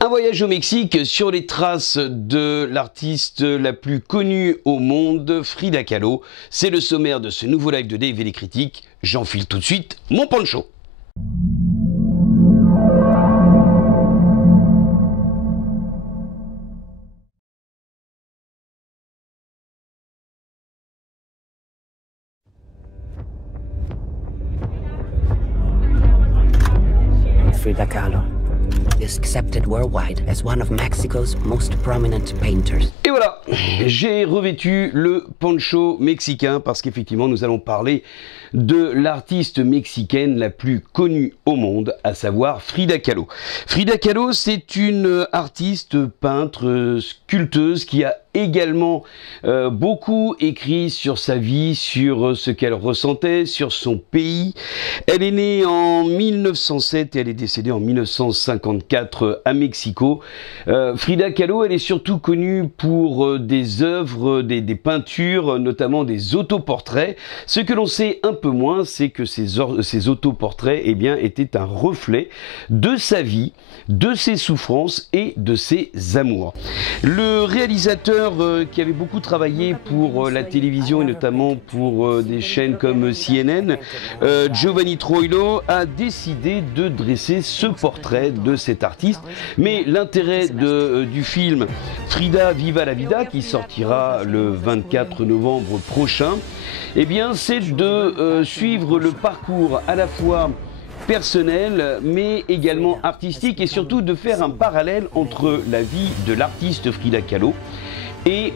Un voyage au Mexique sur les traces de l'artiste la plus connue au monde, Frida Kahlo. C'est le sommaire de ce nouveau live de Dave et les critiques. J'enfile tout de suite mon poncho. Frida Kahlo is accepted worldwide as one of Mexico's most prominent painters. Et voilà, j'ai revêtu le poncho mexicain parce qu'effectivement nous allons parler de l'artiste mexicaine la plus connue au monde, à savoir Frida Kahlo. Frida Kahlo, c'est une artiste, peintre, sculpteuse qui a également beaucoup écrit sur sa vie, sur ce qu'elle ressentait, sur son pays. Elle est née en 1907 et elle est décédée en 1954 à Mexico. Frida Kahlo, elle est surtout connue pour des œuvres, des peintures, notamment des autoportraits. Ce que l'on sait un peu moins, c'est que ces autoportraits eh bien, étaient un reflet de sa vie, de ses souffrances et de ses amours. Le réalisateur qui avait beaucoup travaillé pour la télévision et notamment pour des chaînes comme CNN, Giovanni Troilo, a décidé de dresser ce portrait de cet artiste. Mais l'intérêt du film Frida Viva la Vida, qui sortira le 24 novembre prochain, eh bien, c'est de suivre le parcours à la fois personnel mais également artistique et surtout de faire un parallèle entre la vie de l'artiste Frida Kahlo et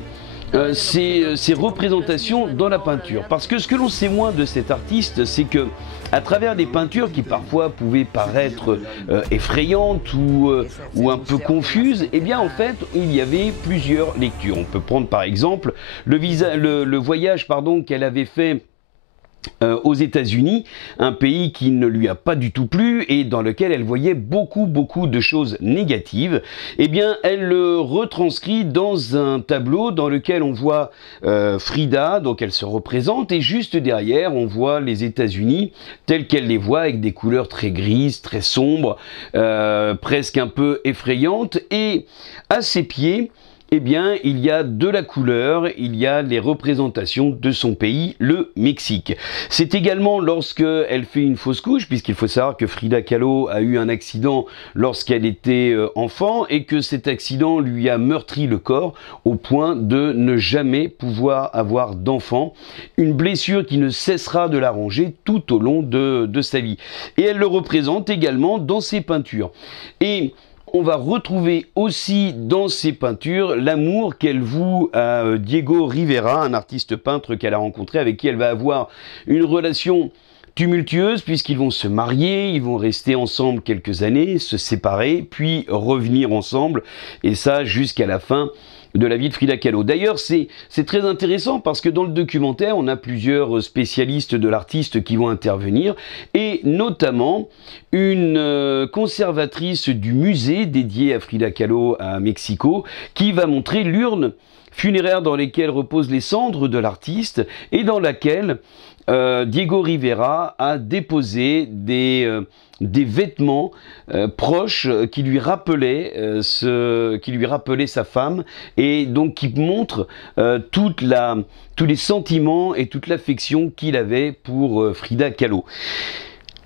ses représentations dans la peinture. Parce que ce que l'on sait moins de cet artiste, c'est que à travers des peintures qui parfois pouvaient paraître effrayantes ou un peu confuses, eh bien en fait il y avait plusieurs lectures. On peut prendre par exemple le voyage qu'elle avait fait aux États-Unis, un pays qui ne lui a pas du tout plu et dans lequel elle voyait beaucoup de choses négatives. Eh bien, elle le retranscrit dans un tableau dans lequel on voit Frida, donc elle se représente, et juste derrière, on voit les États-Unis tels qu'elle les voit, avec des couleurs très grises, très sombres, presque un peu effrayantes, et à ses pieds, eh bien, il y a de la couleur, il y a les représentations de son pays, le Mexique. C'est également lorsqu'elle fait une fausse couche, puisqu'il faut savoir que Frida Kahlo a eu un accident lorsqu'elle était enfant et que cet accident lui a meurtri le corps au point de ne jamais pouvoir avoir d'enfant. Une blessure qui ne cessera de la ronger tout au long de sa vie. Et elle le représente également dans ses peintures. Et on va retrouver aussi dans ses peintures l'amour qu'elle voue à Diego Rivera, un artiste peintre qu'elle a rencontré, avec qui elle va avoir une relation tumultueuse puisqu'ils vont se marier, ils vont rester ensemble quelques années, se séparer, puis revenir ensemble, et ça jusqu'à la fin de la vie de Frida Kahlo. D'ailleurs, c'est très intéressant parce que dans le documentaire, on a plusieurs spécialistes de l'artiste qui vont intervenir et notamment une conservatrice du musée dédié à Frida Kahlo à Mexico qui va montrer l'urne funéraire dans laquelle reposent les cendres de l'artiste et dans laquelle Diego Rivera a déposé des vêtements proches qui lui rappelaient sa femme et donc qui montrent tous les sentiments et toute l'affection qu'il avait pour Frida Kahlo.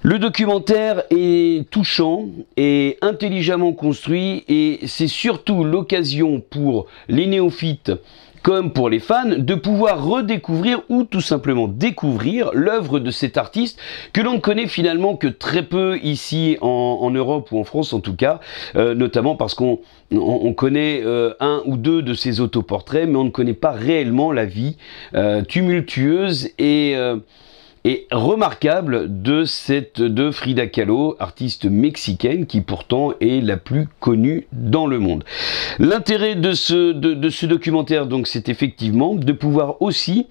Le documentaire est touchant et intelligemment construit et c'est surtout l'occasion pour les néophytes comme pour les fans, de pouvoir redécouvrir ou tout simplement découvrir l'œuvre de cet artiste que l'on ne connaît finalement que très peu ici en Europe ou en France en tout cas, notamment parce qu'on connaît un ou deux de ses autoportraits, mais on ne connaît pas réellement la vie tumultueuse et remarquable de Frida Kahlo, artiste mexicaine qui pourtant est la plus connue dans le monde. L'intérêt de ce documentaire, donc, c'est effectivement de pouvoir aussi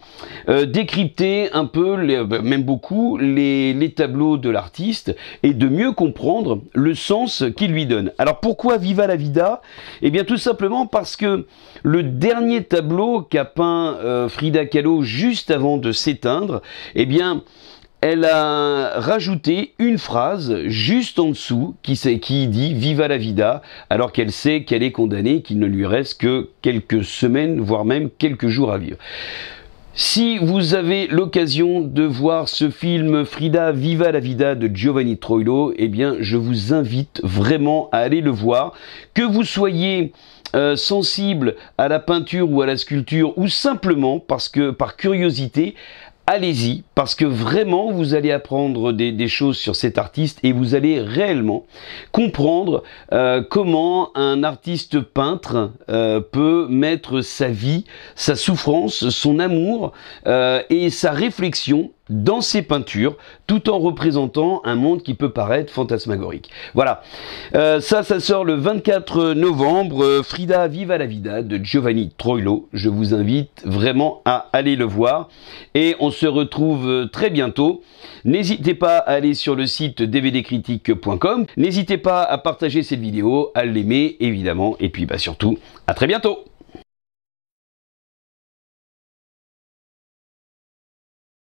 décrypter un peu, même beaucoup, les tableaux de l'artiste et de mieux comprendre le sens qu'il lui donne. Alors pourquoi Viva la Vida? Eh bien tout simplement parce que le dernier tableau qu'a peint Frida Kahlo juste avant de s'éteindre, eh bien elle a rajouté une phrase juste en dessous qui dit « Viva la vida » alors qu'elle sait qu'elle est condamnée, qu'il ne lui reste que quelques semaines, voire même quelques jours à vivre. Si vous avez l'occasion de voir ce film Frida Viva la Vida de Giovanni Troilo, eh bien je vous invite vraiment à aller le voir. Que vous soyez sensible à la peinture ou à la sculpture ou simplement parce que par curiosité, allez-y, parce que vraiment vous allez apprendre des choses sur cet artiste et vous allez réellement comprendre comment un artiste peintre peut mettre sa vie, sa souffrance, son amour et sa réflexion dans ses peintures, tout en représentant un monde qui peut paraître fantasmagorique. Voilà, ça sort le 24 novembre, Frida Viva la Vida de Giovanni Troilo. Je vous invite vraiment à aller le voir et on se retrouve très bientôt. N'hésitez pas à aller sur le site dvdcritique.com, n'hésitez pas à partager cette vidéo, à l'aimer évidemment et puis surtout à très bientôt.